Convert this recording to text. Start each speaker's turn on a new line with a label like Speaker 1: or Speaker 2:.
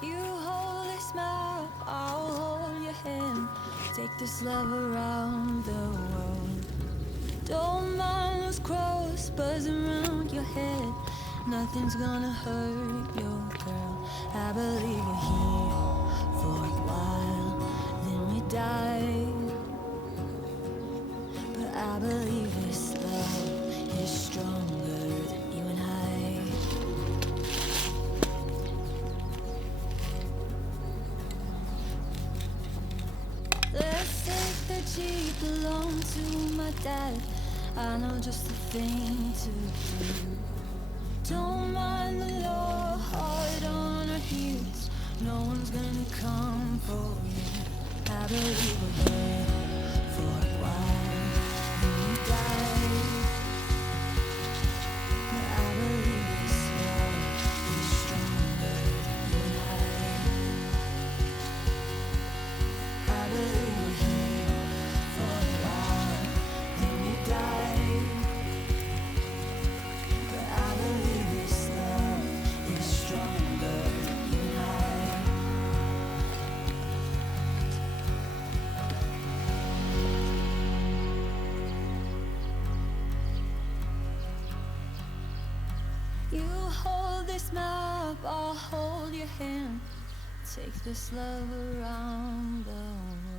Speaker 1: You hold this map, I'll hold your hand. Take this love around the world. Don't mind those crows buzzing around your head. Nothing's gonna hurt your girl. I believe we're here for a while, then we die. The Jeep belonged to my dad. I know just the thing to do. Don't mind the law, hard on our heels. No one's gonna come for you. I believe we're this map, I'll hold your hand. Take this love around the world.